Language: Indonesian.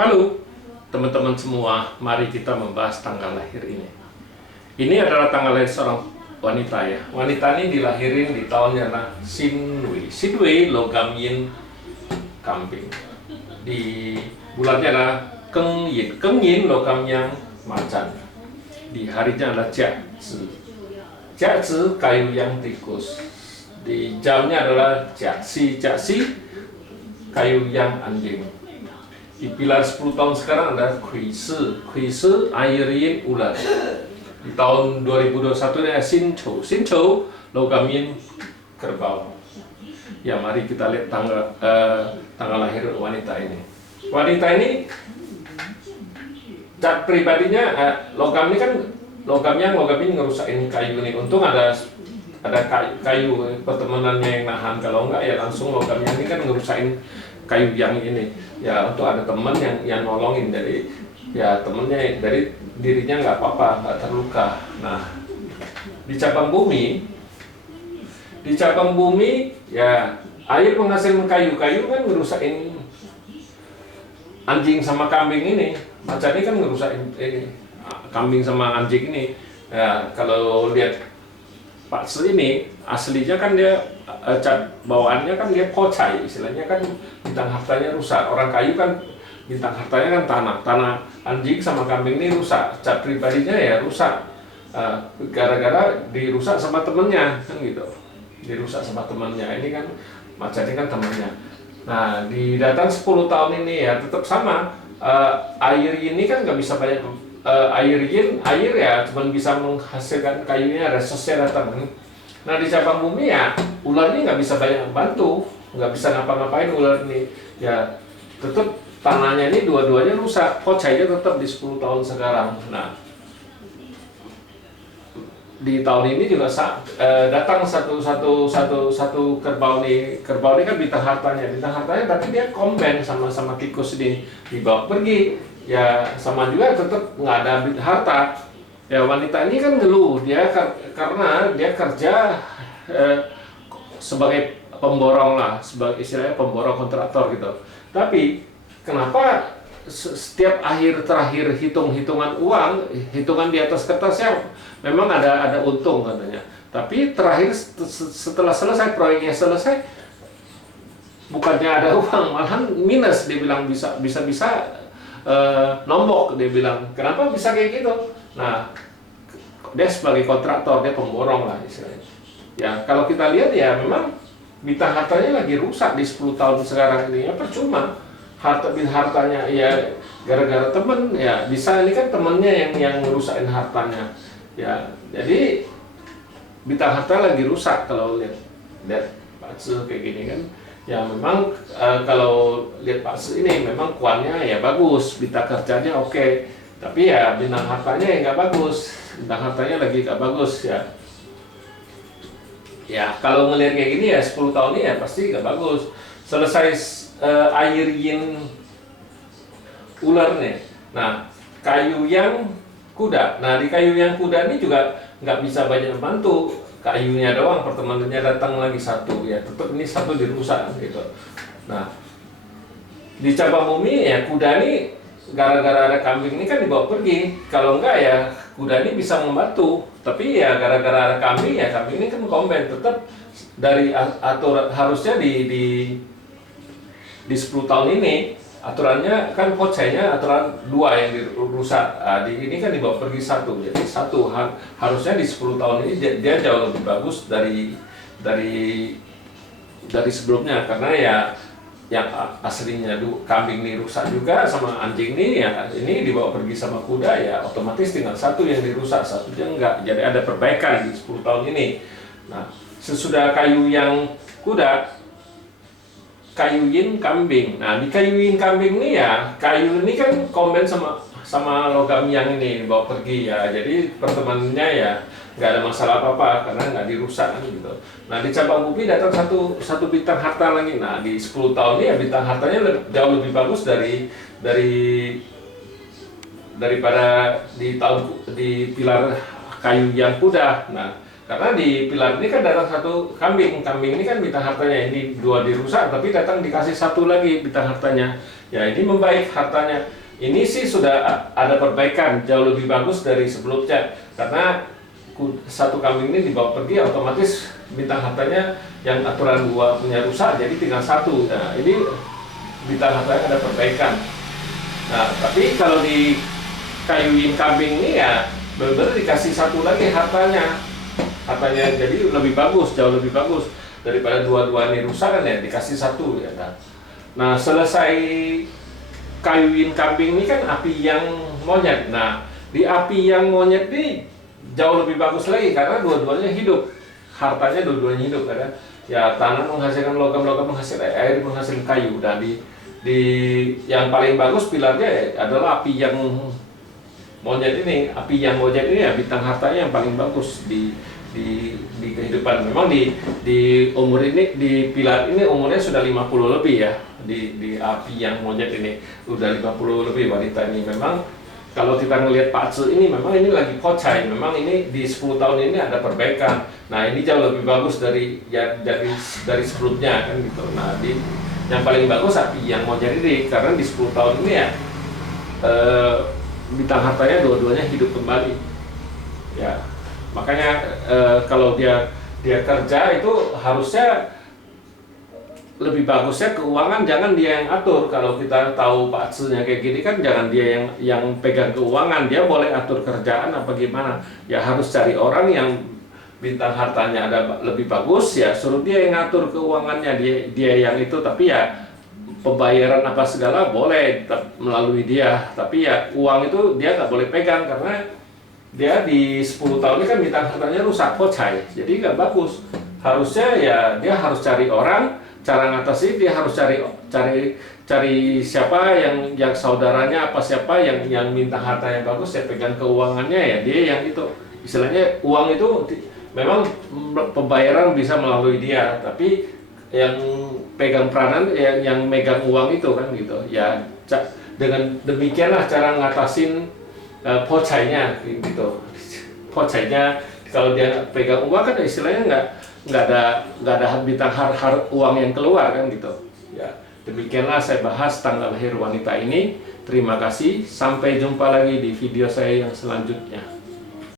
Halo teman-teman semua, mari kita membahas tanggal lahir ini. Ini adalah tanggal lahir seorang wanita ya. Wanita ini dilahirin di tahunnya Sinwei. Sinwei logam yin kambing. Di bulannya adalah Keng Yin logam yang macan. Di harinya adalah Jiazi. Jiazi kayu yang tikus. Di jamnya adalah Jiaxi kayu yang anjing. Di pilar 10 tahun sekarang ada Kui Si air yin ular. Di tahun 2021 ada Xin Chou logam yin kerbau. Ya, mari kita lihat tanggal lahir wanita ini. Wanita ini cat pribadinya logam ini kan logam ini ngerusakin kayu ini. Untung ada kayu pertemanannya yang nahan, kalau enggak ya langsung logamnya ini kan ngerusakin kayu yang ini. Ya, untuk ada teman yang nolongin dari ya temennya, dari dirinya nggak apa-apa, nggak terluka. Nah, di cabang bumi ya air menghasilkan kayu kan ngerusakin anjing sama kambing ini. Macan ini kan ngerusakin kambing sama anjing ini. Ya, kalau lihat Pak Si ini aslinya kan dia cat bawaannya kan dia kocai, istilahnya kan bintang hartanya rusak. Orang kayu kan bintang hartanya kan tanah anjing sama kambing ini rusak, cat pribadinya ya rusak gara-gara dirusak sama temennya kan gitu, dirusak sama temennya. Ini kan macan ini kan temennya. Nah, di datang 10 tahun ini ya tetap sama, air ini kan nggak bisa banyak. Air ya cuma bisa menghasilkan kayunya, resesnya datang. Nah, di cabang bumi ya ular ini nggak bisa banyak membantu, nggak bisa ngapa-ngapain ular ini. Ya tetap tanahnya ini dua-duanya rusak, kocainya tetap di 10 tahun sekarang. Nah, di tahun ini juga datang satu kerbau nih. Kerbau ini kan bintang hartanya, tapi dia komben sama tikus ini, dibawa pergi. Ya sama juga tetap nggak ada harta. Ya, wanita ini kan ngeluh dia karena dia kerja sebagai pemborong lah, sebagai istilahnya pemborong kontraktor gitu. Tapi kenapa setiap terakhir hitungan uang, hitungan di atas kertasnya memang ada untung katanya. Tapi terakhir setelah selesai proyeknya selesai, bukannya ada uang, malahan minus. Dia bilang bisa nombok, dia bilang. Kenapa bisa kayak gitu? Nah, dia sebagai kontraktor, dia pemborong lah istilahnya. Ya, kalau kita lihat ya memang bintang hartanya lagi rusak di 10 tahun sekarang ini. Ya percuma. Hartanya ya gara-gara temen ya bisa, ini kan temennya yang ngerusakin hartanya. Ya, jadi bintang harta lagi rusak kalau lihat Pak Si kayak gini kan. Ya memang kalau lihat Pak Si ini memang kuannya ya bagus, bintang kerjanya oke, tapi ya bintang hartanya yang nggak bagus, bintang hartanya lagi nggak bagus ya. Ya kalau ngelihat kayak gini ya 10 tahun ini ya pasti nggak bagus. Selesai air yin ular nih. Nah, kayu yang kuda. Nah, di kayu yang kuda ini juga nggak bisa banyak membantu. Kayunya doang, pertemanannya datang lagi satu, ya tetap ini satu dirusak gitu. Nah, di cabang bumi ya kuda ini gara-gara ada kambing ini kan dibawa pergi. Kalau enggak ya kuda ini bisa membantu, tapi ya gara-gara ada kambing ya kambing ini kan komben. Tetap dari aturan harusnya di 10 tahun ini aturannya kan kocainya aturan 2 yang dirusak. Ini kan dibawa pergi satu, jadi satu harusnya di 10 tahun ini dia jauh lebih bagus dari sebelumnya, karena ya yang aslinya kambing ini rusak juga sama anjing ini, ya ini dibawa pergi sama kuda, ya otomatis tinggal satu yang dirusak, satunya enggak. Jadi ada perbaikan di 10 tahun ini. Nah, sesudah kayu yang kuda, kayu yin kambing. Nah, di kayu yin kambing ini ya, kayu ini kan komben sama logam yang ini bawa pergi ya. Jadi pertemanannya ya nggak ada masalah apa-apa karena nggak dirusak kan gitu. Nah, di cabang bumi datang satu bintang harta lagi. Nah, di 10 tahun ini ya bintang hartanya jauh lebih bagus daripada di pilar kayu yang kuda. Nah, Karena di pilar ini kan datang satu kambing. Kambing ini kan bintang hartanya, ini 2 dirusak, tapi datang dikasih 1 lagi bintang hartanya. Ya ini membaik hartanya. Ini sih sudah ada perbaikan, jauh lebih bagus dari sebelumnya. Karena 1 kambing ini dibawa pergi, otomatis bintang hartanya yang aturan 2 punya rusak, jadi tinggal 1. Nah ini bintang hartanya ada perbaikan. Nah tapi kalau di kayuin kambing ini ya benar-benar dikasih 1 lagi hartanya, jadi lebih bagus, jauh lebih bagus daripada 2 ini rusak kan ya, dikasih 1 ya. Nah selesai kayuin kambing ini kan api yang monyet. Nah di api yang monyet ini jauh lebih bagus lagi karena dua-duanya hidup, hartanya dua-duanya hidup kan ya. Tanah menghasilkan logam, logam menghasilkan air, menghasilkan kayu. Dan di yang paling bagus pilarnya adalah api yang monyet ini. Api yang monyet ini ya bintang hartanya yang paling bagus di kehidupan. Memang di umur ini, di pilar ini umurnya sudah 50 lebih ya. Di api yang monyet ini udah 50 lebih wanita ini. Memang kalau kita ngelihat Pak Tzu ini, memang ini lagi kocai. Memang ini di 10 tahun ini ada perbaikan. Nah ini jauh lebih bagus dari sebelumnya kan gitu. Nah yang paling bagus api yang monyet ini, karena di 10 tahun ini ya bintang hartanya dua-duanya hidup kembali ya. Makanya kalau dia kerja itu harusnya lebih bagusnya keuangan jangan dia yang atur. Kalau kita tahu Pak Tzu-nya kayak gini kan, jangan dia yang pegang keuangan. Dia boleh atur kerjaan apa gimana, ya harus cari orang yang bintang hartanya ada lebih bagus, ya suruh dia yang ngatur keuangannya, dia yang itu. Tapi ya pembayaran apa segala boleh melalui dia, tapi ya uang itu dia nggak boleh pegang karena dia di 10 tahun ini kan bintang hartanya rusak, kocai, jadi nggak bagus. Harusnya ya dia harus cari orang, cara ngatasi dia harus cari siapa yang saudaranya apa siapa yang minta harta yang bagus, ya pegang keuangannya, ya dia yang itu. Istilahnya uang itu memang pembayaran bisa melalui dia, tapi yang pegang peranan yang megang uang itu kan gitu ya. Dengan demikianlah cara ngatasin pocainya gitu. Pocainya kalau dia pegang uang kan istilahnya nggak ada bintang uang yang keluar kan gitu ya. Demikianlah saya bahas tanggal lahir wanita ini. Terima kasih, sampai jumpa lagi di video saya yang selanjutnya.